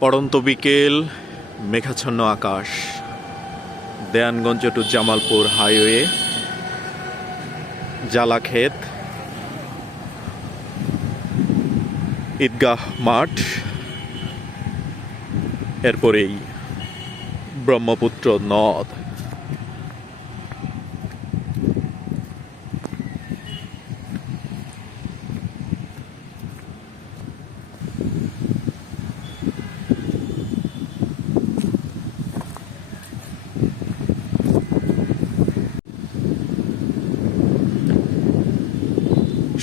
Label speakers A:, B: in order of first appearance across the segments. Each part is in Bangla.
A: পড়ন্ত বিকেল মেঘাচ্ছন্ন আকাশ। দেয়ানগঞ্জ টু জামালপুর হাইওয়ে জালাক্ষেত ঈদগাহ মাঠ। এরপরেই ব্রহ্মপুত্র নদ।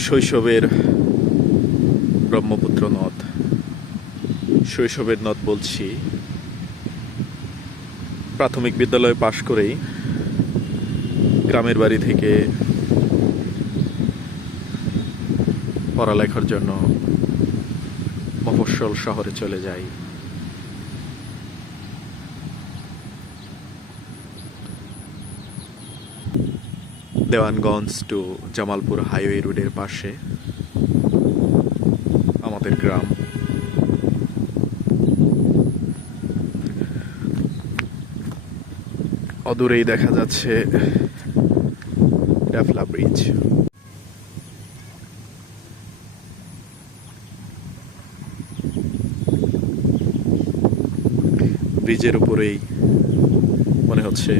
A: শৈশবের ব্রহ্মপুত্র নদ। শৈশবের নদ বলছি, প্রাথমিক বিদ্যালয়ে পাশ করেই গ্রামের বাড়ি থেকে পড়ালেখার জন্য মফস্বল শহরে চলে যাই। দেওয়ানগঞ্জ টু জামালপুর হাইওয়ে রোডের পাশে আমাদের গ্রাম। অদূরেই দেখা যাচ্ছে ডেফলা ব্রিজ ব্রিজের উপরেই মনে হচ্ছে